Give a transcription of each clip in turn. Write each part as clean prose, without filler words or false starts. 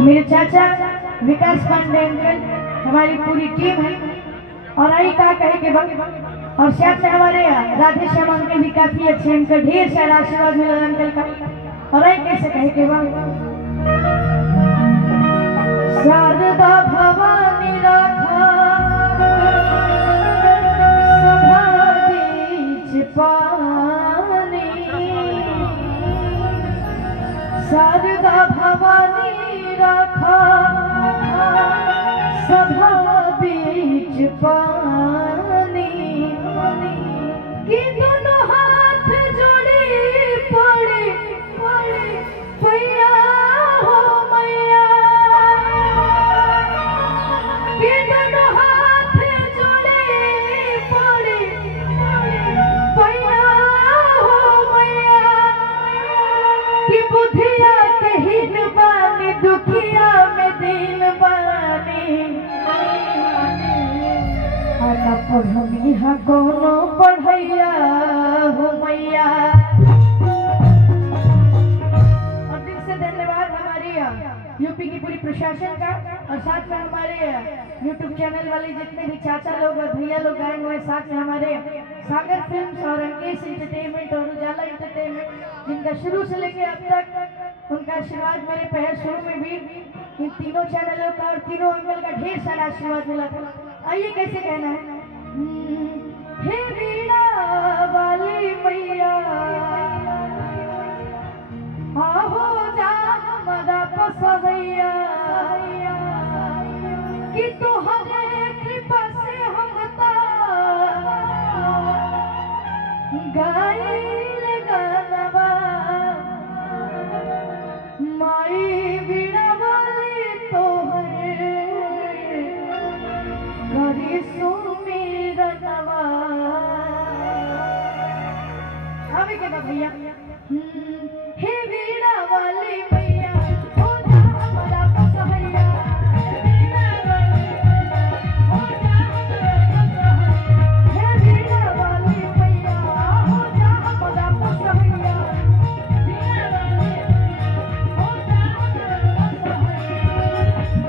मेरे चाचा विकास पांडे अंकल, हमारी पूरी टीम है। और आई का कहे के वक्त और साथ में हमारे राधे श्याम अंकल भी काफी अच्छे, अंकल ढेर सारा आशीर्वाद मिला अंकल का। और आई कैसे कहे के वक्त शारदा भवानी राधा सभा बीच पानी, शारदा भवानी राधा सभा बीच पानी, कि दोनों हाथ जोड़े पड़े पैया हो मैया, कि दोनों हाथ जोड़े पड़े पैया हो मैया, कि बुधिया के हीन बानी दुखिया में दीन बानी, आना पढ़मी हा कोनो पढ़ैया हो मैया। और दिल से धन्यवाद हमारे यूपी की पूरी प्रशासन का, और साथ में हमारे यूट्यूब चैनल वाले जितने भी चाचा लोग और भैया लोग आए हुए, साथ में हमारे सागर फिल्म्स और अंकेश एंटरटेनमेंट और उजाला एंटरटेनमेंट, जिनका शुरू से लेके अब तक उनका आशीर्वाद मेरे पहले शुरू में भी इन तीनों चैनलों का और तीनों अंकल का ढेर सारा आशीर्वाद मिला था। आइए कैसे कहना है, हे वीणा वाली मैया आहो जा हमारा पसवैया, कि तुहरे कृपा से हम गाइल गानवा, माई वीणा वाली तोहरे घरी सुमिरनवा। अभी के बाद भैया, हे वीणा वाली मैया हो जा हमारा पसवैया, हे वीणा वाली मैया हो जा हमारा पसवैया,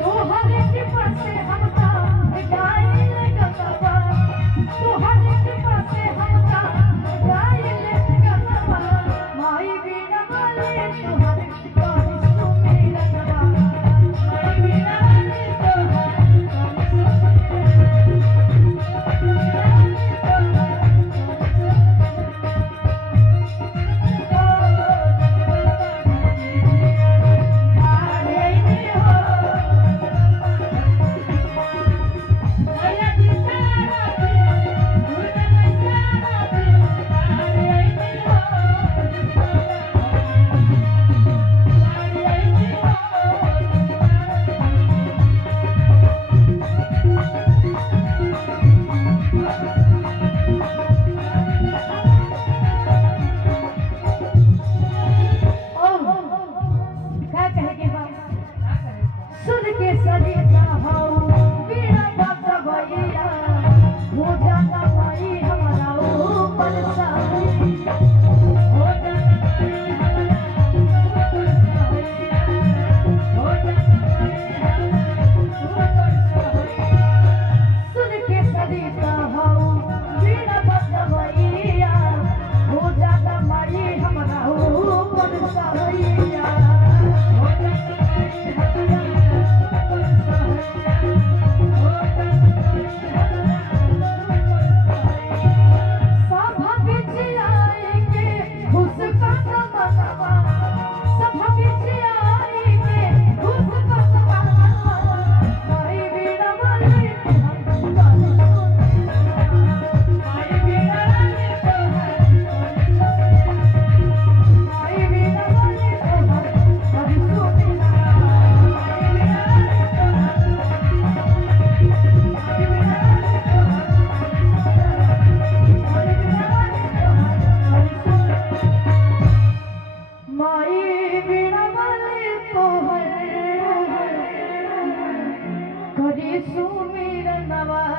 तोहरे कृपा से हम गाइल गनवा, तोहरे कृपा से हम गाइल गनवा, माई वीणा वाली तोहरे घरी सुमिरनवा, माई वीणा वाली तोहरे सुन के सभी